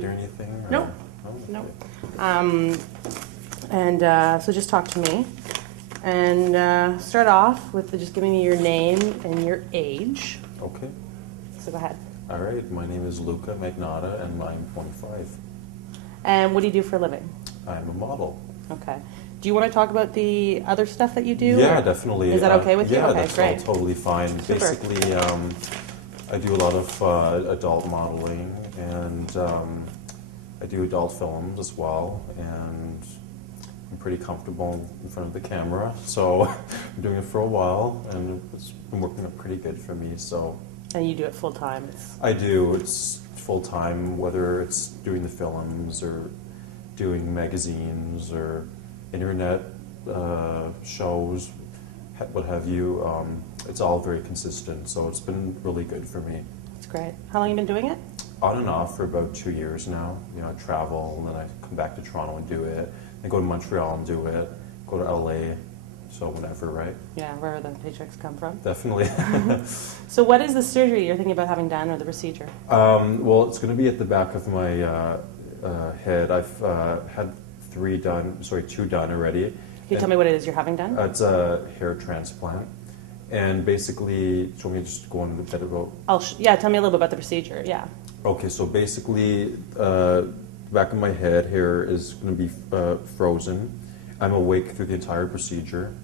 or anything? Or? No. No. No. So just talk to me. And start off with just giving me your name and your age. Okay. So go ahead. All right. My name is Luka Magnotta, and I'm 25. And what do you do for a living? I'm a model. Okay. Do you want to talk about the other stuff that you do? Yeah, or? definitely. Is that okay with you? Yeah, Okay, that's great. all totally fine. Super. Basically, I do a lot of adult modeling, and I do adult films as well, and I'm pretty comfortable in front of the camera, so I'm doing it for a while, and it's been working out pretty good for me. So. And you do it full time? I do. It's full time, whether it's doing the films or doing magazines or internet shows, what have you. It's all very consistent, so it's been really good for me. That's great. How long have you been doing it? On and off for about 2 years now. You know, I travel, and then I come back to Toronto and do it. I go to Montreal and do it. Go to LA, so whatever, right? Yeah, wherever the paychecks come from. Definitely. So what is the surgery you're thinking about having done, or the procedure? Well, it's going to be at the back of my head. I've had two done already. Can you tell me what it is you're having done? It's a hair transplant. And basically, do you want me to just go on a bit about... Yeah, tell me a little bit about the procedure, yeah. Okay, so basically, the back of my head here is going to be frozen. I'm awake through the entire procedure.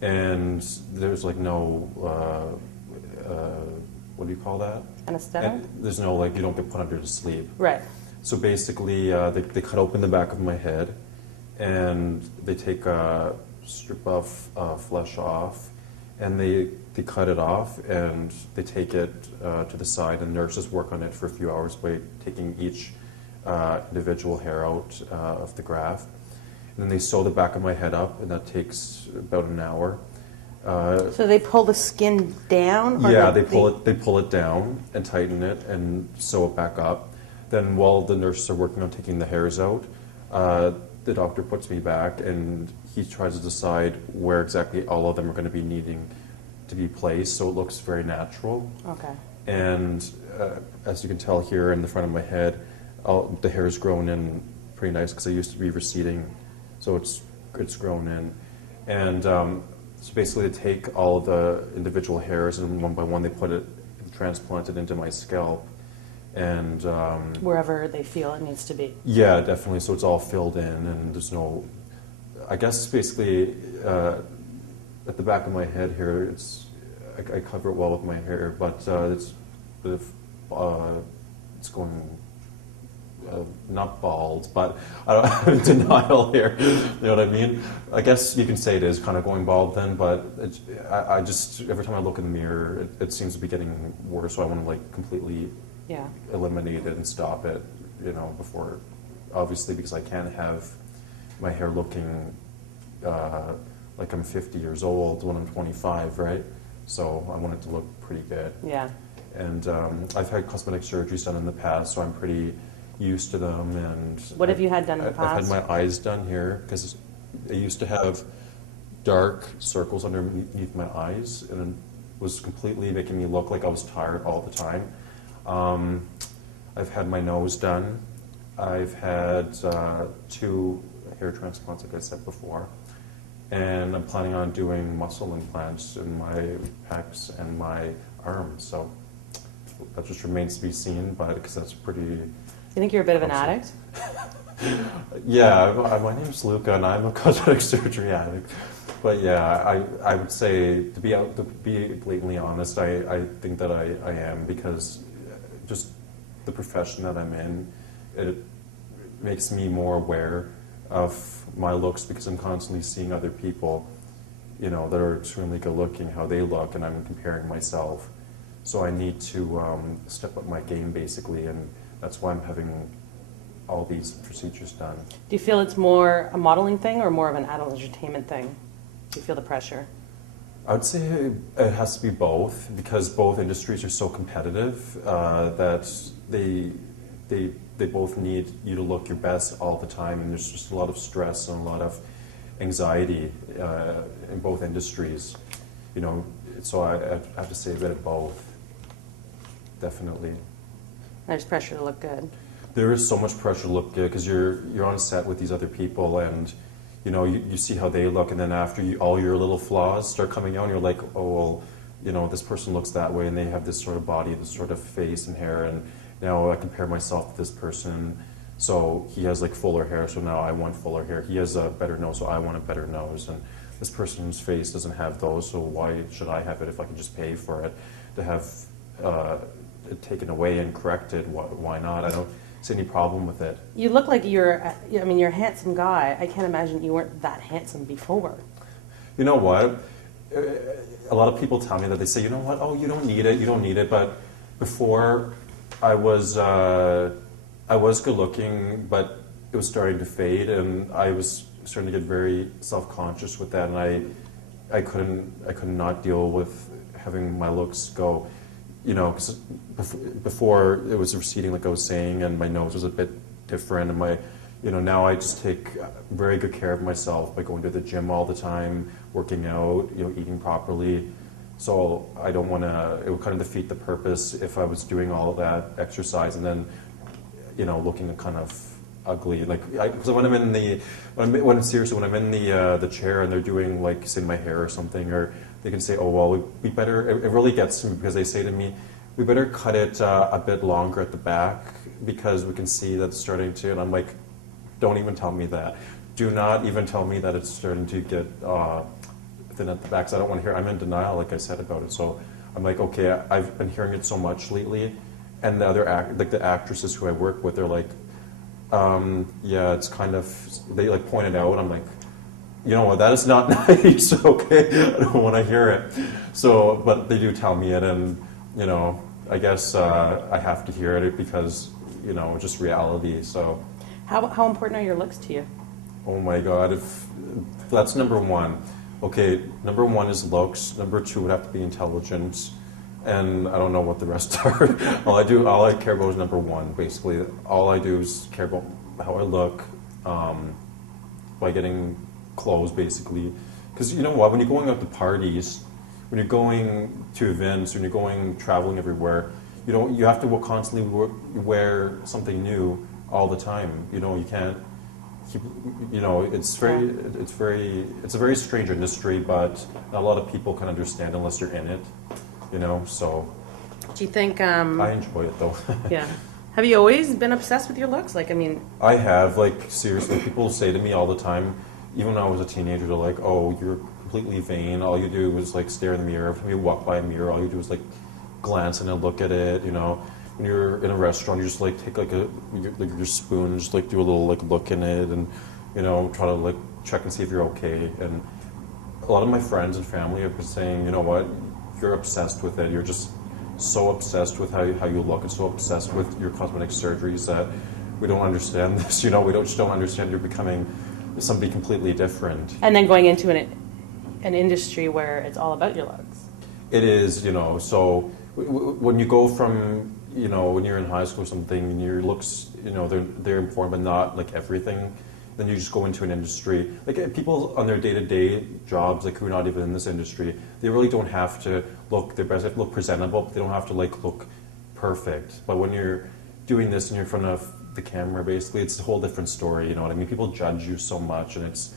And there's like no, what do you call that? Anesthetic? There's no, like, you don't get put under to sleep. Right. So basically, they cut open the back of my head, and they take a strip of flesh off, and they cut it off, and they take it to the side, and nurses work on it for a few hours by taking each individual hair out of the graft. And then they sew the back of my head up, and that takes about an hour. So they pull the skin down? Or Yeah, they pull it down and tighten it and sew it back up. Then while the nurses are working on taking the hairs out, the doctor puts me back, and he tries to decide where exactly all of them are going to be needing to be placed, so it looks very natural. Okay. And as you can tell here in the front of my head, the hair's grown in pretty nice because I used to be receding, so it's grown in. And so basically they take all of the individual hairs, and one by one they transplant it into my scalp. And wherever they feel it needs to be. Yeah, definitely. So it's all filled in, and there's no. I guess basically at the back of my head here, I cover it well with my hair, but it's going not bald, but I'm in denial here. You know what I mean? I guess you can say it is kind of going bald then, but I just every time I look in the mirror, it seems to be getting worse. So I want to like completely. Yeah. Eliminate it and stop it, you know, before, obviously, because I can't have my hair looking like I'm 50 years old when I'm 25, right? So I want it to look pretty good. Yeah. And I've had cosmetic surgeries done in the past, so I'm pretty used to them. And what have you had done in the past? I've had my eyes done here because I used to have dark circles underneath my eyes, and it was completely making me look like I was tired all the time. I've had my nose done. I've had 2 hair transplants, like I said before. And I'm planning on doing muscle implants in my pecs and my arms. So that just remains to be seen, but because that's pretty... You think you're a bit of an addict? Yeah, my name's Luka, and I'm a cosmetic surgery addict. But yeah, I would say, to be blatantly honest, I think that I am, because just the profession that I'm in, it makes me more aware of my looks, because I'm constantly seeing other people, you know, that are extremely good looking, how they look, and I'm comparing myself. So I need to step up my game, basically, and that's why I'm having all these procedures done. Do you feel it's more a modeling thing or more of an adult entertainment thing? Do you feel the pressure? I would say it has to be both, because both industries are so competitive that they both need you to look your best all the time, and there's just a lot of stress and a lot of anxiety in both industries. You know, so I have to say a bit of both, definitely. There's pressure to look good. there is so much pressure to look good because you're on set with these other people, and you see how they look, and then after all your little flaws start coming out, and you're like, oh well, this person looks that way, and they have this sort of body, this sort of face and hair, and now I compare myself to this person. So he has like fuller hair, so now I want fuller hair. He has a better nose, so I want a better nose. And this person's face doesn't have those, so why should I have it if I can just pay for it to have it taken away and corrected? Why not? I don't see any problem with it. You look like you're a handsome guy. I can't imagine you weren't that handsome before. You know what? A lot of people tell me that they say, you know what? Oh, you don't need it. But before, I was good looking, but it was starting to fade, and I was starting to get very self-conscious with that, and I could not deal with having my looks go, because before it was receding, like I was saying, and my nose was a bit different, and now I just take very good care of myself by going to the gym all the time, working out, eating properly. So I don't want to. It would kind of defeat the purpose if I was doing all of that exercise and then, looking kind of ugly. So when I'm in when I'm in the chair and they're doing like say my hair or something, or they can say, oh well, we better. It really gets to me because they say to me, we better cut it a bit longer at the back because we can see that it's starting to. And I'm like, don't even tell me that. Do not even tell me that it's starting to get thin at the back. Because I don't want to hear. I'm in denial, like I said about it. So I'm like, okay, I've been hearing it so much lately, and the other the actresses who I work with, they're like, yeah, it's kind of. They like point it out. I'm like, you know what? That is not nice. Okay, I don't want to hear it. So, but they do tell me it, and I guess I have to hear it because just reality. So. How important are your looks to you? Oh my God, if that's number one. Okay, number one is looks. Number two would have to be intelligence, and I don't know what the rest are. all I care about is number one. Basically, all I do is care about how I look by getting clothes, basically. Because you know what, when you're going out to parties, when you're going to events, when you're going traveling everywhere, you have to constantly wear something new all the time. You can't keep, it's a very strange industry, but not a lot of people can understand unless you're in it, so. Do you think, I enjoy it though. yeah. Have you always been obsessed with your looks? I have, seriously, people say to me all the time, even when I was a teenager, they're like, oh, you're completely vain, all you do is stare in the mirror. If you walk by a mirror, all you do is glance and look at it, When you're in a restaurant, you just take your spoon, just do a little look in it, and try to check and see if you're okay. And a lot of my friends and family have been saying, you know what, you're obsessed with it. You're just so obsessed with how you look, and so obsessed with your cosmetic surgeries that we don't understand this. We just don't understand you're becoming somebody completely different. And then going into an industry where it's all about your looks. It is, So when you go from when you're in high school or something, and your looks, they're important, but not everything. Then you just go into an industry. People on their day-to-day jobs, who are not even in this industry, they really don't have to look their best. They have to look presentable, but they don't have to look perfect. But when you're doing this and you're in front of the camera, basically, it's a whole different story. You know what I mean? People judge you so much, and it's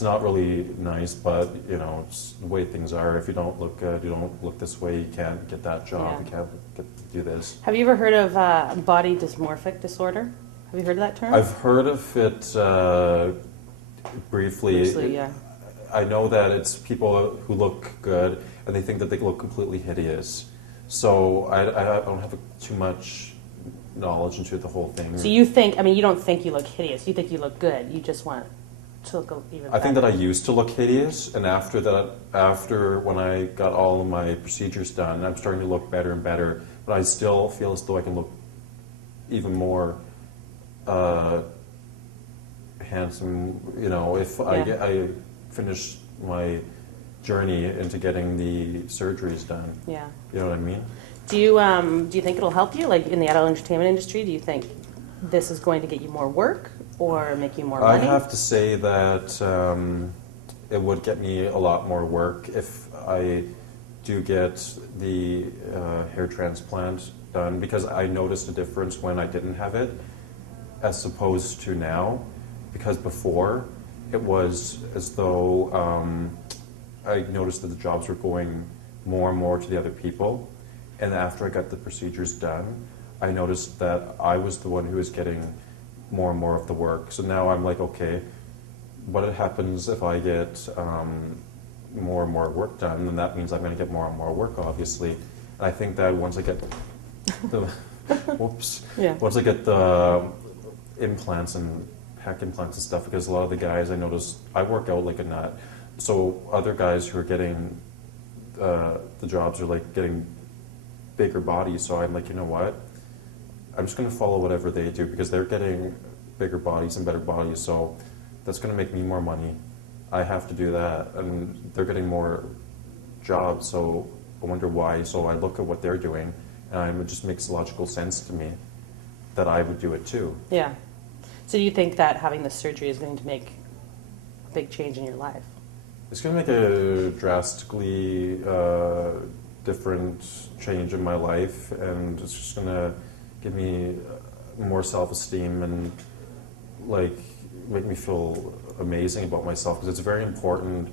not really nice. But it's the way things are. If you don't look good, you don't look this way, you can't get that job. Yeah. You can't do this. Have you ever heard of body dysmorphic disorder? Have you heard of that term? I've heard of it briefly. Briefly, yeah. I know that it's people who look good and they think that they look completely hideous. So I don't have too much knowledge into the whole thing. So you think, you don't think you look hideous. You think you look good. You just want to look even better. I think that I used to look hideous, and after when I got all of my procedures done, I'm starting to look better and better. But I still feel as though I can look even more handsome, if I finish my journey into getting the surgeries done. Yeah. You know what I mean? Do you think it'll help you, in the adult entertainment industry? Do you think this is going to get you more work or make you more money? I have to say that it would get me a lot more work if I do get the hair transplant done, because I noticed a difference when I didn't have it. as opposed to now, because before it was as though I noticed that the jobs were going more and more to the other people, and after I got the procedures done, I noticed that I was the one who was getting more and more of the work. So now I'm like, okay, what happens if I get more and more work done? Then that means I'm going to get more and more work, obviously. And I think that once I get the whoops, Yeah. once I get the implants and pec implants and stuff, because a lot of the guys I notice, I work out like a nut. So other guys who are getting the jobs are like getting bigger bodies. So I'm like, you know what? I'm just going to follow whatever they do because they're getting bigger bodies and better bodies. So that's going to make me more money. I have to do that. And they're getting more jobs. So I wonder why. So I look at what they're doing, and it just makes logical sense to me that I would do it too. Yeah. So do you think that having this surgery is going to make a big change in your life? It's going to make a drastically different change in my life, and it's just going to give me more self-esteem and like make me feel amazing about myself, because it's very important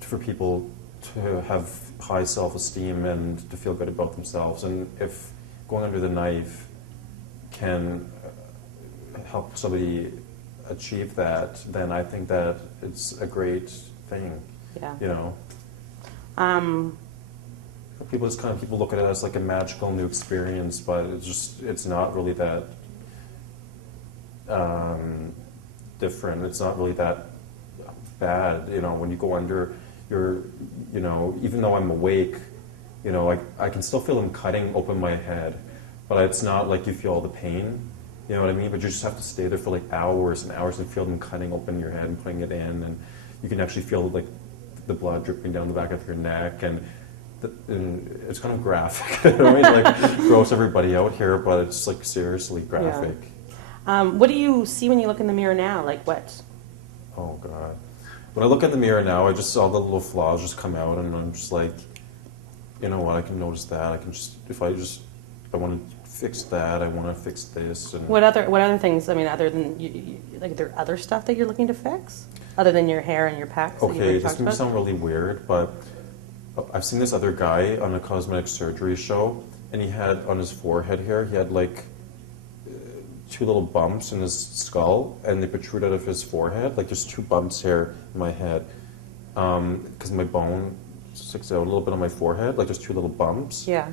for people to have high self-esteem and to feel good about themselves. And if going under the knife can help somebody achieve that, then I think that it's a great thing. Yeah. You know, people look at it as like a magical new experience, but it's not really that different. It's not really that bad. You know, when you go under, even though I'm awake, I can still feel them cutting open my head, but it's not like you feel all the pain. You know what I mean? But you just have to stay there for like hours and hours and feel them cutting open your head and putting it in, and you can actually feel like the blood dripping down the back of your neck, and it's kind of graphic. I don't mean to like gross everybody out here, but it's like seriously graphic. Yeah. What do you see when you look in the mirror now? Like what? Oh God. When I look in the mirror now, I just saw the little flaws just come out, and I'm just like, you know what? I can notice that. I can just, I want to fix that. I want to fix this. And What other things? I mean, other than like, there other stuff that you're looking to fix, other than your hair and your pecs? Okay, this may sound really weird, but I've seen this other guy on a cosmetic surgery show, and he had on his forehead here, he had like two little bumps in his skull, and they protrude out of his forehead. Like there's two bumps here in my head, because my bone sticks out a little bit on my forehead. Like there's two little bumps. Yeah.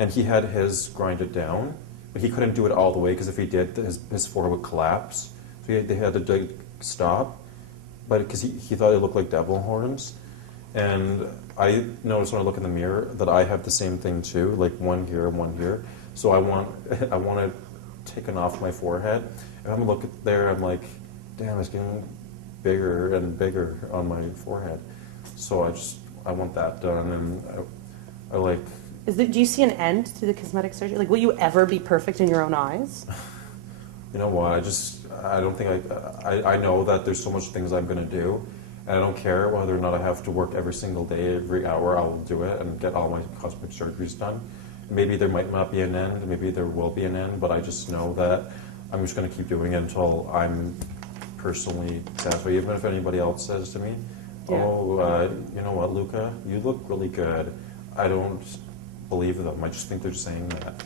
And he had his grinded down, but he couldn't do it all the way, because if he did, his forehead would collapse. So they had to stop, but because he thought it looked like devil horns. And I noticed when I look in the mirror that I have the same thing too, like one here and one here. So I want it taken off my forehead. And I'm looking there, I'm like, damn, it's getting bigger and bigger on my forehead. So I want that done, and I like. Do you see an end to the cosmetic surgery? Like, will you ever be perfect in your own eyes? You know what? I don't think I know that there's so much things I'm going to do, and I don't care whether or not I have to work every single day, every hour. I'll do it and get all my cosmetic surgeries done. Maybe there might not be an end. Maybe there will be an end, but I just know that I'm just going to keep doing it until I'm personally satisfied. Even if anybody else says to me, Yeah. "Oh, you know what, Luka? You look really good." I don't believe them. I just think they're saying that.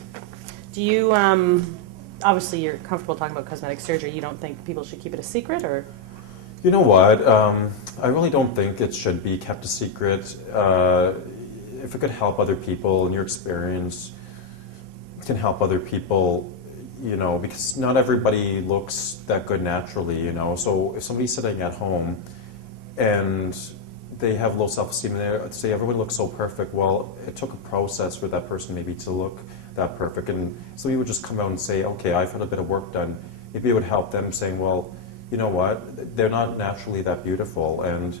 Do you, obviously you're comfortable talking about cosmetic surgery. You don't think people should keep it a secret, or? You know what? I really don't think it should be kept a secret. If it could help other people, and your experience can help other people, because not everybody looks that good naturally, So if somebody's sitting at home and they have low self-esteem, and they say everyone looks so perfect. Well, it took a process for that person maybe to look that perfect, and somebody would just come out and say, okay, I've had a bit of work done. Maybe it would help them saying, well, you know what, they're not naturally that beautiful, and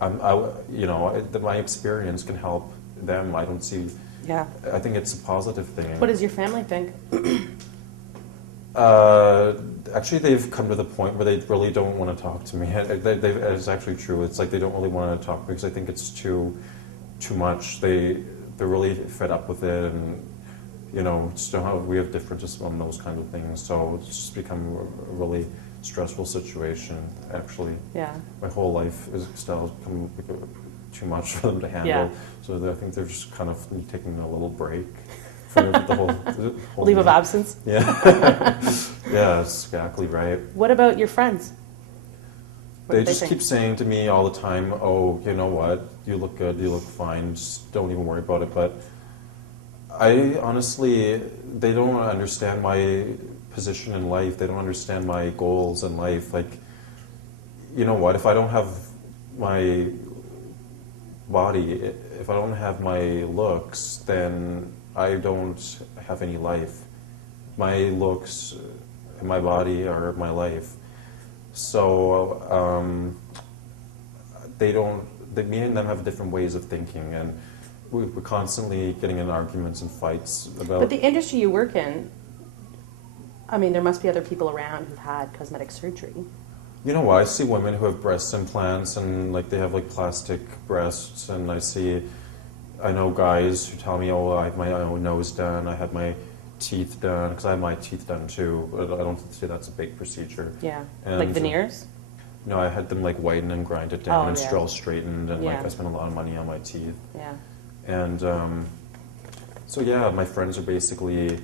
my experience can help them. I don't see. Yeah. I think it's a positive thing. What does your family think? Actually, they've come to the point where they really don't want to talk to me. It's actually true. It's like they don't really want to talk, because I think it's too much. They're really fed up with it, and you know, just how we have differences on those kind of things. So it's just become a really stressful situation, actually. Yeah. My whole life is still become too much for them to handle. Yeah. So I think they're just kind of taking a little break from the whole Leave of thing. absence. Yeah. Yeah, that's exactly right. What about your friends? What They do just think? keep saying to me all the time, oh, you know what, you look good, you look fine, just don't even worry about it. But I honestly, they don't understand my position in life. They don't understand my goals in life. Like, you know what, if I don't have my body, if I don't have my looks, then I don't have any life. My looks and my body are my life. So me and them have different ways of thinking, and we're constantly getting in arguments and fights about. But the industry you work in, I mean, there must be other people around who've had cosmetic surgery. You know what? I see women who have breast implants and like they have like plastic breasts, and I know guys who tell me, oh, I have my own nose done, I had my teeth done, because I have my teeth done too, but I don't say that's a big procedure. Yeah. And Like veneers? No, I had them like whitened and grinded down Oh, and yeah. straightened, and like Yeah. I spent a lot of money on my teeth. Yeah. And so yeah, my friends are basically,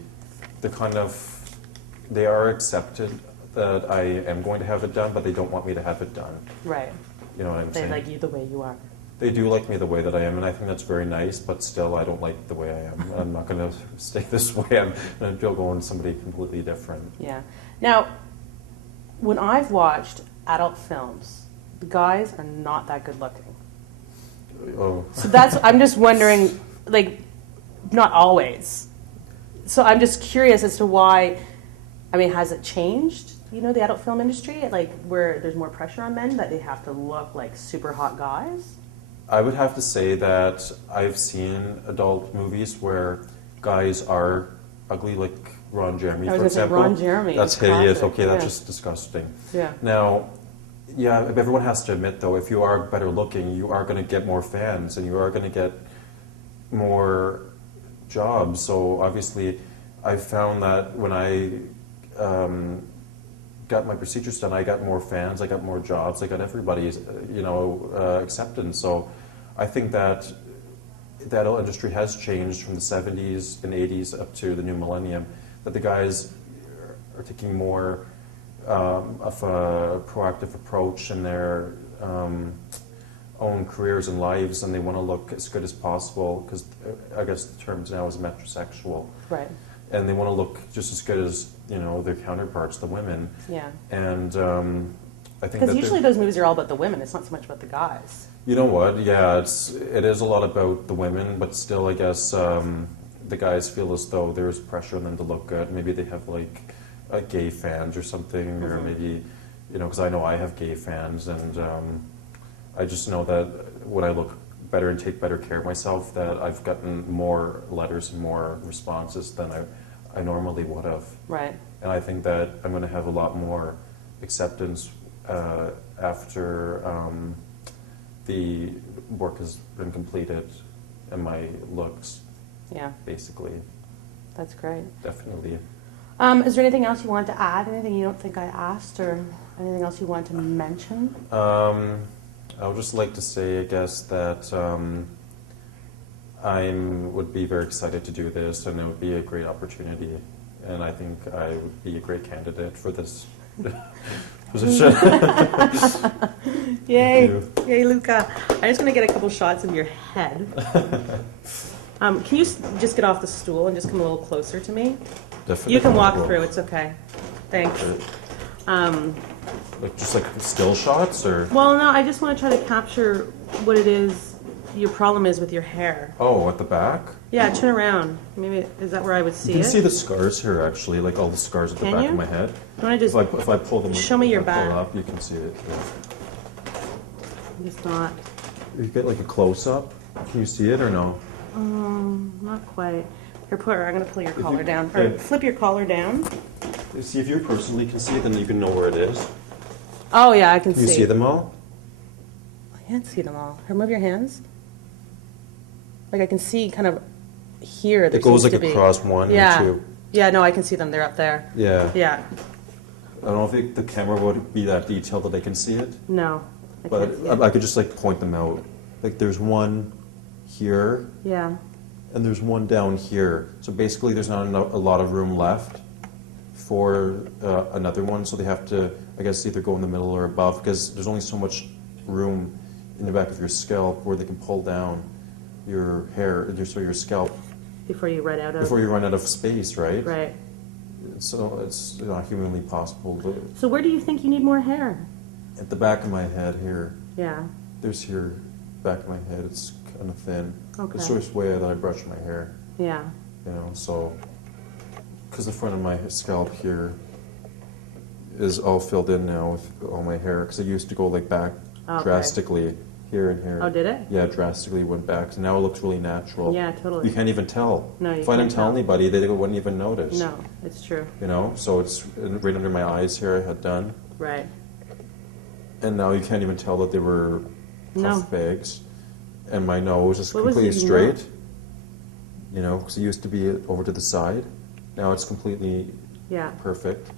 they are accepted that I am going to have it done, but they don't want me to have it done. Right. You know what I'm They saying? like you the way you are. They do like me the way that I am, and I think that's very nice, but still I don't like the way I am. I'm not going to stay this way. I'm going to go into somebody completely different. Yeah. Now, when I've watched adult films, the guys are not that good looking. Oh. So I'm just wondering, like, not always. So I'm just curious as to why, I mean, has it changed, you know, the adult film industry? Like, where there's more pressure on men that they have to look like super hot guys? I would have to say that I've seen adult movies where guys are ugly, like Ron Jeremy, I was for going to say example. Ron Jeremy. That's is hideous. classic. Okay, that's Yeah. just disgusting. Yeah. Now, yeah, everyone has to admit, though, if you are better looking, you are going to get more fans and you are going to get more jobs. So obviously, I've found that when I got my procedures done, I got more fans, I got more jobs, I got everybody's, acceptance. So I think that the adult industry has changed from the 70s and 80s up to the new millennium, that the guys are taking more of a proactive approach in their own careers and lives, and they want to look as good as possible, because I guess the term now is metrosexual. Right. And they want to look just as good as, you know, their counterparts, the women. Yeah. And I think Because that usually those movies are all about the women. It's not so much about the guys. you know what? Yeah, it is a lot about the women, but still, I guess the guys feel as though there's pressure on them to look good. Maybe they have like gay fans or something, or maybe, you know, because I know I have gay fans, and I just know that when I look better and take better care of myself, that I've gotten more letters and more responses than I normally would have. Right. And I think that I'm going to have a lot more acceptance after the work has been completed and my looks, Yeah. basically. That's great. Definitely. Is there anything else you want to add? Anything you don't think I asked, or anything else you want to mention? I would just like to say, I guess, that I would be very excited to do this, and it would be a great opportunity. And I think I would be a great candidate for this position. Yay! you. Yay, Luka! I'm just gonna get a couple shots of your head. Can you just get off the stool and just come a little closer to me? Definitely. You can walk through. It's okay. Thanks. Like just like still shots, or? Well, no, I just want to try to capture what it is your problem is with your hair. Oh, at the back? Yeah, turn around. Maybe is that where I would see You it? can see the scars here, actually, like all the scars at the Can back you? of my head. You want to just If I pull them, Show me your if I pull back. up, you can see it. just not. You get like a close up. Can you see it or no? Not quite. Here, I'm gonna pull your you- collar down. Or yeah. flip your collar down. See, if you personally can see it, then you can know where it is. Oh yeah, I can Can you see them all? I can't see them all. Here, move your hands. Like I can see kind of here. There It goes seems like to be. across one Yeah. or two. Yeah, no, I can see them. They're up there. Yeah. Yeah. I don't know if the camera would be that detailed that they can see it, No, I but can't see it. I could just like point them out. Like there's one here, Yeah. and there's one down here. So basically, there's not a lot of room left for another one. So they have to, I guess, either go in the middle or above because there's only so much room in the back of your scalp where they can pull down your hair, your scalp Before you run out of. before you run out of space, right? Right. So it's not humanly possible. So where do you think you need more hair? At the back of my head here, Yeah. there's here, back of my head, it's kind of thin. Okay. It's sort of the way that I brush my hair, Yeah. you know, so, because the front of my scalp here is all filled in now with all my hair, because it used to go like back Okay. drastically, here and here. Oh, did it? Yeah, drastically went back, so now it looks really natural. Yeah, totally. You can't even tell. No, you if I didn't can't tell tell. anybody, they wouldn't even notice. No, it's true. You know, so it's right under my eyes here I had done. Right. And now you can't even tell that they were No. puff bags. And my nose is What was completely your straight. nose? You know, because it used to be over to the side. Now it's completely Yeah. perfect.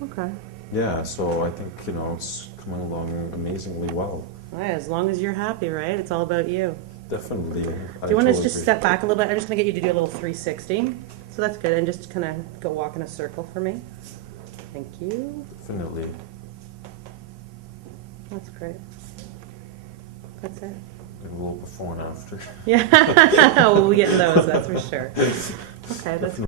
Okay. Yeah, so I think, you know, it's coming along amazingly well. Right, as long as you're happy, right? It's all about you. Definitely. Do you want to just step back a little bit? I'm just going to get you to do a little 360. So that's good. And just kind of go walk in a circle for me. Thank you. Definitely. That's great. That's it. A little before and after. Yeah. We'll be getting those, that's for sure. Okay, that's